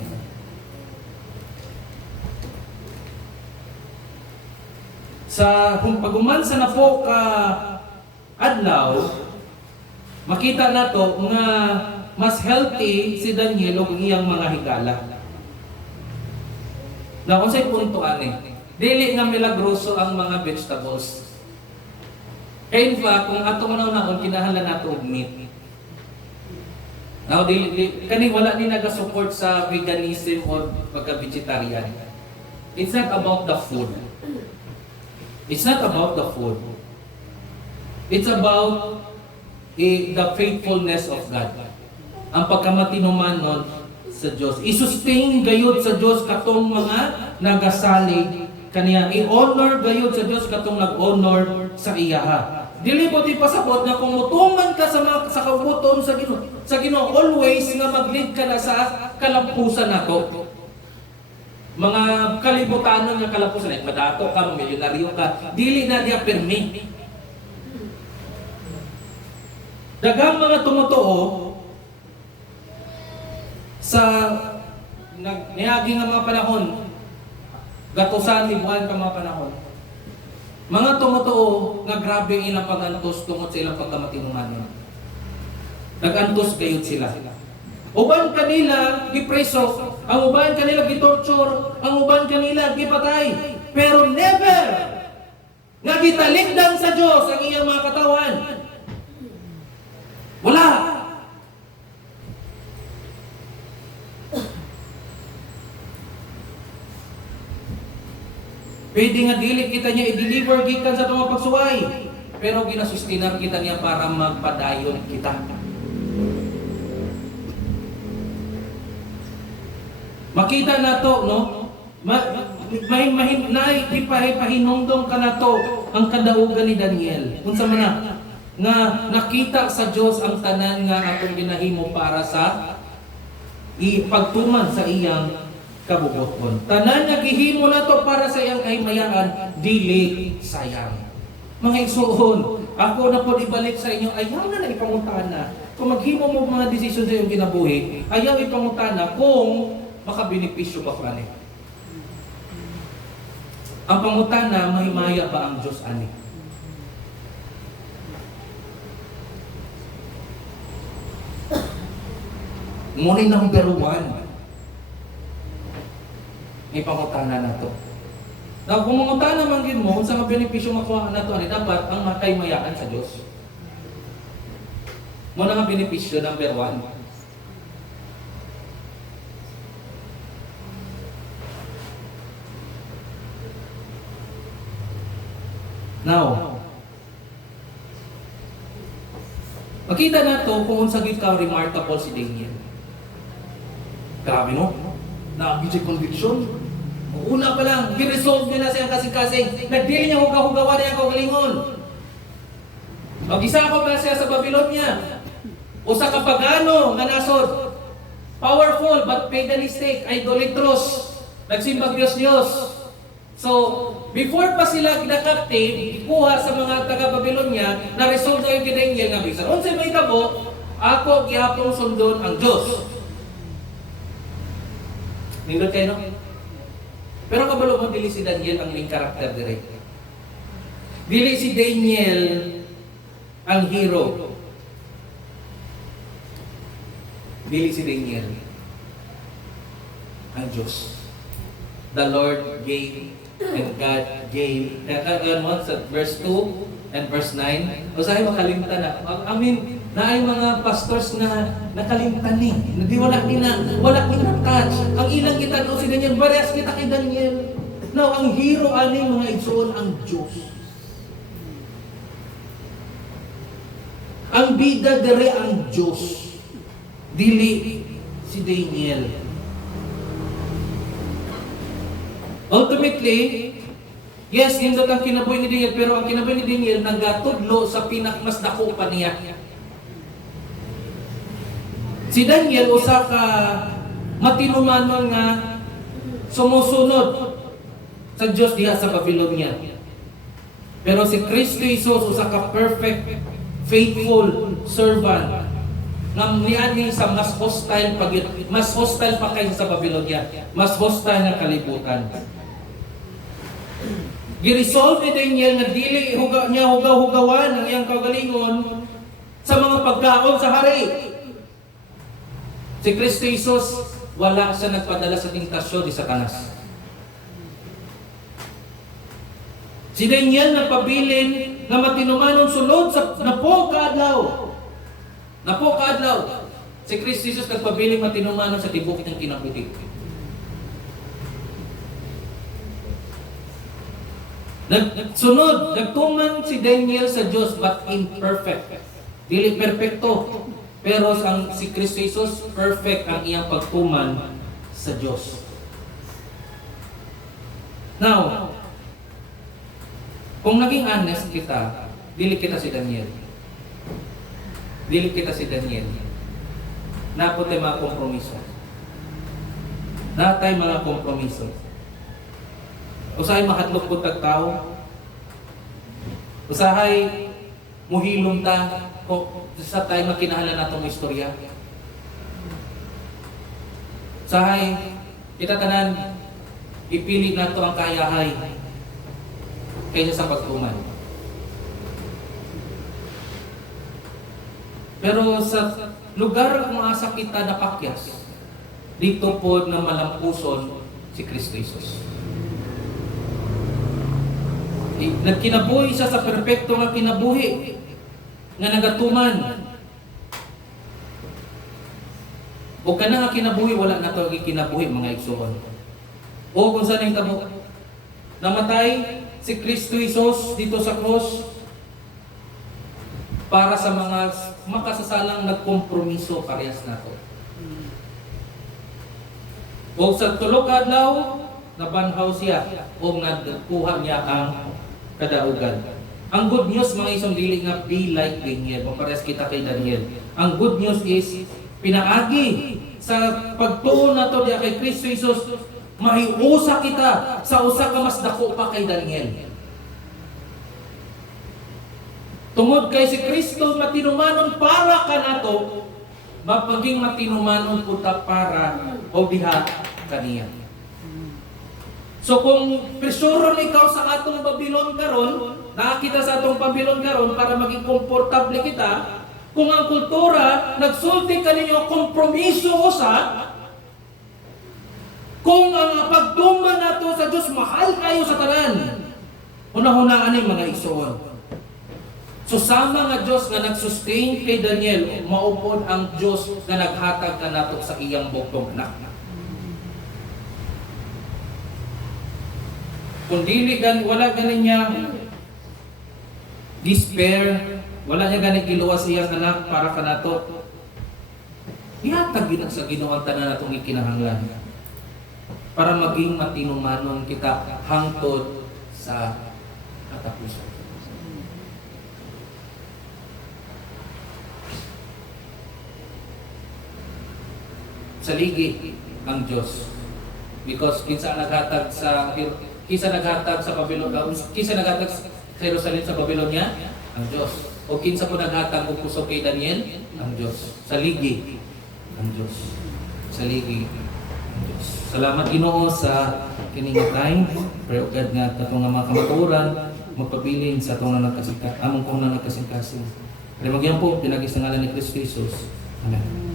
Kung pagumansa na po ka adlaw, makita nato nga mas healthy si Daniel o iyang mga higala. Na kung sa'y punto ani, dili nga milagroso ang mga vegetables. Kaya in fact, kung ato naon kinahanglan nato og meat. Now, kani wala ni naga-support sa veganism or pagka-vegetarian. It's not about the food. It's not about the food. It's about the faithfulness of God. Ang pagkamatinumanon sa Diyos. I-sustain gayud sa Diyos katong mga nagasalig kaniya. I-honor gayud sa Diyos katong nag-honor sa iyaha. Dili po di pasabot na kung mutuman ka sa kabuton sa Ginoo, always nga mag-lead ka na sa kalampusan nato. Mga kalibutanon nga kalampusan, madato ka, milyonaryo ka, dili na diya permi. Daghang mga tumutuo sa niagi nga mga panahon, gatusan libuan ka mga panahon. Mga tumutuo nga grabe ilang pag-antos tungod sa ilang pagkamatinumanon. Nag-antos gayud sila. Uban kanila gipreso, ang uban kanila gitorture, ang uban kanila gipatay. Pero never nga gitalikdan sa Dios ang iyang mga katawan. Wala. Pwede nga dili kita niya i-deliver gikan sa itong pagsuway. Pero ginasustinar kita niya para magpadayon kita. Makita na to, no? Pahinongdong ka na to ang kadaugan ni Daniel. Unsa man na? Nga nakita sa Dios ang tanan nga atong ginahimo para sa ipagtuman sa iyang kabubuton. Tanan nga gihimo nato para sa iyang kahimayaan, dili sayang. Mga igsoon, ako na po ibalik sa inyo, ayaw na ipangutana. Kung maghimo mo mga desisyon sa iyong kinabuhi, ayaw ipangutana kung makabenepisyo ba ka ni. Ang pangutana, mahimaya ba ang Diyos ani? Ngunit number 1, may pangutana na to. Now, kung mangutana man gid mo, unsa nga benepisyo makuha na to, ani dapat ang makaymayaan sa Dios. Mo na nga benepisyo number 1. Now, makita na to kung unsa gid ka remarkable si Daniel. Grabe no? Na-abuse conviction. Una pa lang, gi-resolve niya na siyang kasing-kasing. Nagdili niya hugaw-hugawa niya ang kagalingon. Mag-isa ko ba siya sa Babylonia? O sa kapagano nga nasod? Powerful but paganistic, idolatrous. Nagsimbag Diyos-Diyos. So, before pa sila ginakaptive, ikuha sa mga taga-Babylonia, na-resolve na yung Daniel nga bisan. Unsay may tabo, ako gihapon sundon ang Diyos. Nindot kayo, no? Pero kabalo mo, dili si Daniel ang main character direct. Dili si Daniel ang hero. Dili si Daniel ang Diyos. The Lord gave and God gave. Kaya sa verse 2 and verse 9, o sa'yo makalimtan na. I mean, na ay mga pastors na nakalimtan ni. Hindi wala touch. Ang ilang kita doon si Daniel, barehas kita kay Daniel. Now, ang hero ani mga igsoon ang Diyos. Ang bida dere ang Diyos. Dili si Daniel. Ultimately, yes, nindot ang kinabuhi ni Daniel, pero ang kinabuhi ni Daniel nagatudlo sa pinakmas dako pa niya. Si Daniel usa ka matinumanon nga sumusunod sa Dios diha sa Babylonia. Pero si Kristo Jesus usa ka perfect, faithful servant nga niani sa mas hostile pa kaysa sa Babylonia, mas hostile nga kalibutan. Giresolve ni Daniel nga dili hugaw-hugawan ang iyang kagalingon sa mga pagkaon sa hari. Si Kristo Jesus, wala siya nagpadala sa tentasyon ni Satanas. Si Daniel nagpabilin na matinumanon sulod sa napo kaadlaw. Si Kristo Jesus nagpabilin matinumanon sa tibok ng kinabuhi. Nagtuman si Daniel sa Dios but imperfect. Dili perpekto. Pero si Kristo Jesus perfect ang iyang pagtuman sa Dios. Now, kung naging honest kita, dili kita si Daniel. Dili kita si Daniel. Napote mga kompromiso. Natay mga kompromiso. Usahay mahatlok po tagtao. Usahay muhilom ta sa tayo makinahanglan natong istorya. Usahay kita tanan ipili nato ang kayahay kaysa sa pagtuman. Pero sa lugar kung asa kita napakyas, dito po na malampuson si Kristo Jesus. Nagkinabuhi siya sa perpekto nga kinabuhi nga nagatuman. O kana nga kinabuhi, wala na ito kinabuhi mga igsuon. O kung saan yung tamo, namatay si Kristo Jesus dito sa cross para sa mga makasasalang nagkompromiso parehas na ito. O sa tulog adlaw, nabanhaw siya o nakuha niya ang kadaugan. Ang good news mga isang dili nga be like Daniel, pares kita kay Daniel. Ang good news is pinaagi sa pagtuon nato diya kay Kristo Jesus, mahiusa kita sa usa ka mas dako pa kay Daniel. Tungod kay si Kristo matinumanon para ka nato, mapaging matinumanon puta para o diha kaniya. So kung presuron ikaw sa atong Babylon karon, nakita sa atong Babylon karon para maging komportable kita, kung ang kultura nagsulti kaninyo kompromiso usa, kung ang pagtuman nato sa Dios mahal kayo sa tanan, una-hunaan ni mga igsoon. So sama nga Dios nga nag-sustain kay Daniel, maupod ang Dios nga naghatag na nato sa iyang bugtong anak. Kung dili wala ganin niya despair, wala niya ganin giluwas iyang anak para kanato, ihatag yun sa Ginoo ang tanan natong ikinahanglan para maging matinumanon kita hangtod sa katapusan. Saligi ang Diyos. Because kinsa naghatag sa Babylon, kinsa naghatag sa Jerusalem sa Babylonia? Ang Diyos. O kinsa po naghatag og puso kay Daniel? Ang Diyos. Saligi ang Diyos. Saligi ang Diyos. Salamat Ginoo sa kining time. Pray God nga katong mga kamatuoran magpabilin sa atong among kung nagkasing-kasing. Kaya magyan po pinagis ng ngalan ni Kristo Jesus. Amen.